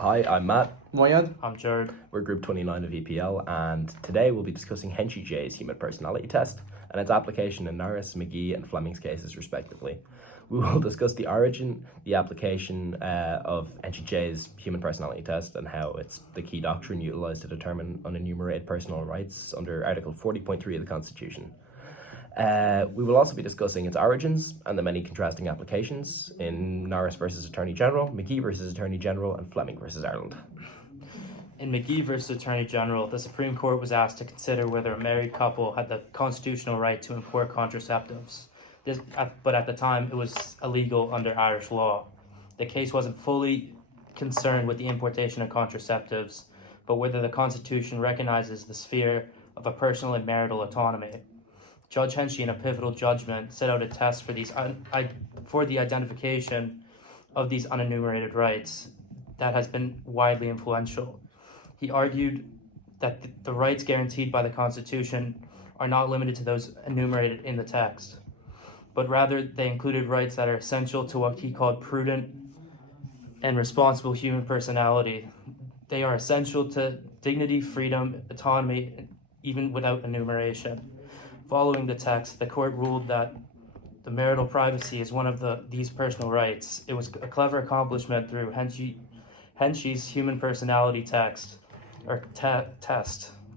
Hi, I'm Matt. Moayad. I'm Jared. We're Group 29 of EPL, and today we'll be discussing Henshey-J's human personality test and its application in Norris, McGee, and Fleming's cases, respectively. We will discuss the origin, the application of Henshey-J's human personality test, and how it's the key doctrine utilised to determine unenumerated personal rights under Article 40.3 of the Constitution. We will also be discussing its origins and the many contrasting applications in Norris versus Attorney General, McGee versus Attorney General, and Fleming versus Ireland. In McGee versus Attorney General, the Supreme Court was asked to consider whether a married couple had the constitutional right to import contraceptives. But at the time, it was illegal under Irish law. The case wasn't fully concerned with the importation of contraceptives, but whether the Constitution recognizes the sphere of a personal and marital autonomy. Judge Henshey, in a pivotal judgment, set out a test for the identification of these unenumerated rights that has been widely influential. He argued that the rights guaranteed by the Constitution are not limited to those enumerated in the text, but rather they included rights that are essential to what he called prudent and responsible human personality. They are essential to dignity, freedom, autonomy, even without enumeration. Following the text, the court ruled that the marital privacy is one of these personal rights. It was a clever accomplishment through Henshey's human personality test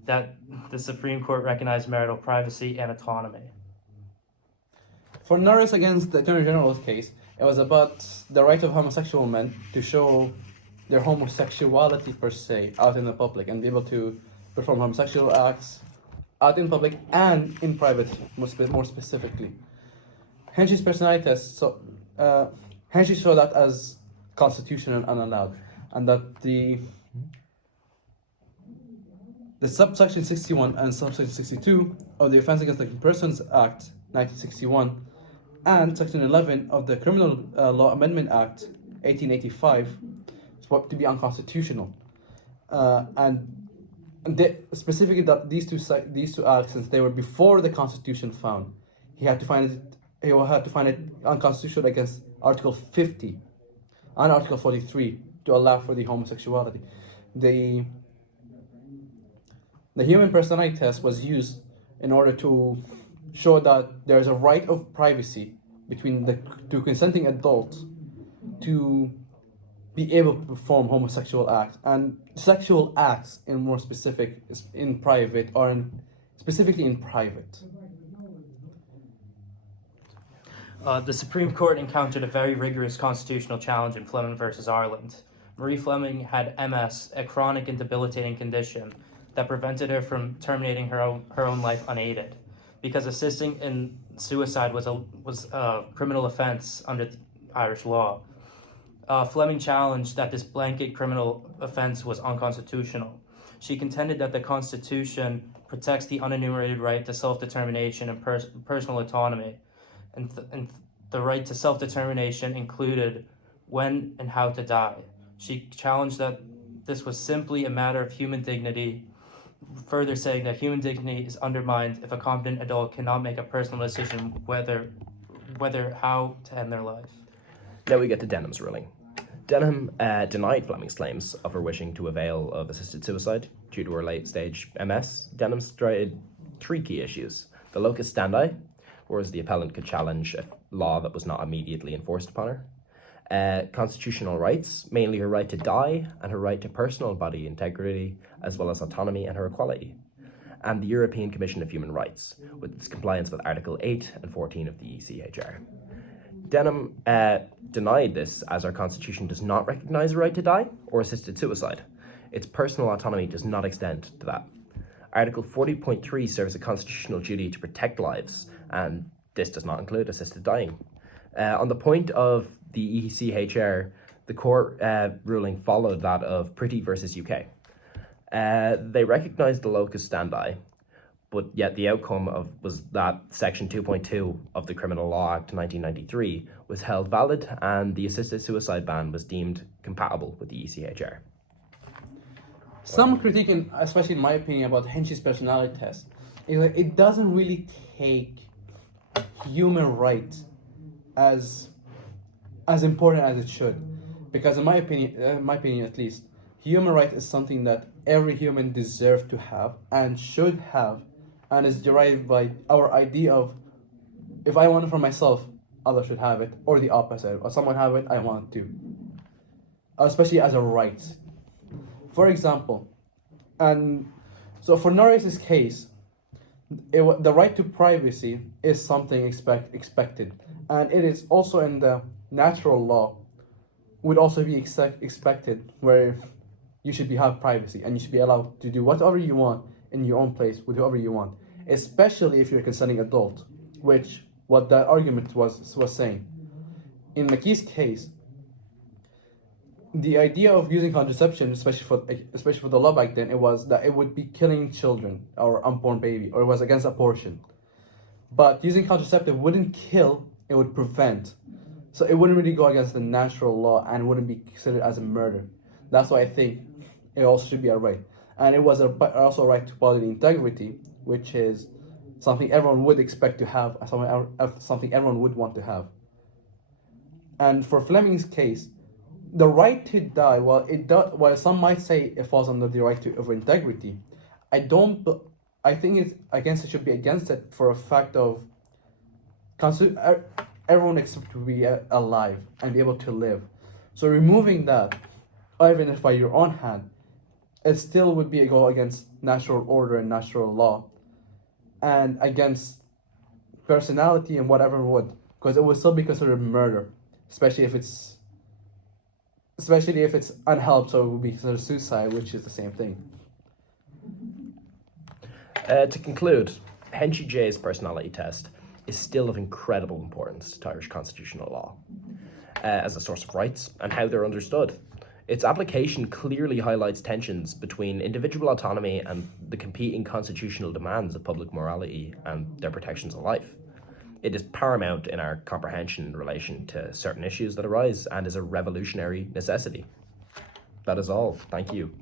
that the Supreme Court recognized marital privacy and autonomy. For Norris against the Attorney General's case, it was about the right of homosexual men to show their homosexuality per se out in the public and be able to perform homosexual acts out in public and in private, more specifically. Henshey's personality test, Henshey saw that as constitutional and unallowed, and that the subsection 61 and subsection 62 of the Offence Against the Persons Act 1961 and section 11 of the Criminal Law Amendment Act 1885 is to be unconstitutional, specifically that these two acts, since they were before the Constitution found, he had to find it unconstitutional against Article 50 and Article 43 to allow for the homosexuality. The human personality test was used in order to show that there is a right of privacy between the two consenting adults to be able to perform homosexual acts and sexual acts in more specific in private or specifically in private. The Supreme Court encountered a very rigorous constitutional challenge in Fleming versus Ireland. Marie Fleming had MS, a chronic and debilitating condition that prevented her from terminating her own life unaided, because assisting in suicide was a criminal offense under Irish law. Fleming challenged that this blanket criminal offense was unconstitutional. She contended that the Constitution protects the unenumerated right to self-determination and personal autonomy, and the right to self-determination included when and how to die. She challenged that this was simply a matter of human dignity, further saying that human dignity is undermined if a competent adult cannot make a personal decision whether how to end their life. Now we get to Denham's ruling. Denham denied Fleming's claims of her wishing to avail of assisted suicide due to her late-stage MS. Denham stated three key issues: the locus standi, whereas the appellant could challenge a law that was not immediately enforced upon her; constitutional rights, mainly her right to die and her right to personal body integrity, as well as autonomy and her equality; and the European Commission of Human Rights, with its compliance with Article 8 and 14 of the ECHR. Denham denied this as our Constitution does not recognise a right to die or assisted suicide. Its personal autonomy does not extend to that. Article 40.3 serves a constitutional duty to protect lives, and this does not include assisted dying. On the point of the ECHR, the court ruling followed that of Pretty versus UK. They recognised the locus standi, but yet the outcome was that Section 2.2 of the Criminal Law Act 1993 was held valid, and the assisted suicide ban was deemed compatible with the ECHR. Some critique, especially in my opinion, about Henshey's personality test is that it doesn't really take human rights as important as it should. Because in my opinion at least, human right is something that every human deserves to have and should have, and is derived by our idea of, if I want it for myself, others should have it, or the opposite. Or someone have it, I want to. Especially as a right. For example, and so for Norris's case, the right to privacy is something expected, and it is also in the natural law, would also be expected, where you should have privacy and you should be allowed to do whatever you want in your own place with whoever you want, especially if you're a consenting adult, which what that argument was saying. In McKee's case, the idea of using contraception, especially for the law back then, it was that it would be killing children or unborn baby, or it was against abortion. But using contraceptive wouldn't kill, it would prevent. So it wouldn't really go against the natural law and wouldn't be considered as a murder. That's why I think it also should be a right. And it was also a right to bodily integrity, which is something everyone would expect to have, something everyone would want to have. And for Fleming's case, the right to die, while some might say it falls under the right of integrity, I think it should be against it for a fact of everyone expects to be alive and be able to live. So removing that, even if by your own hand, it still would be a go against natural order and natural law, and against personality and whatever would, because it would still be considered murder, especially if it's unhelped, so it would be considered suicide, which is the same thing. To conclude, Henchy J's personality test is still of incredible importance to Irish constitutional law as a source of rights and how they're understood. Its application clearly highlights tensions between individual autonomy and the competing constitutional demands of public morality and their protections of life. It is paramount in our comprehension in relation to certain issues that arise and is a revolutionary necessity. That is all. Thank you.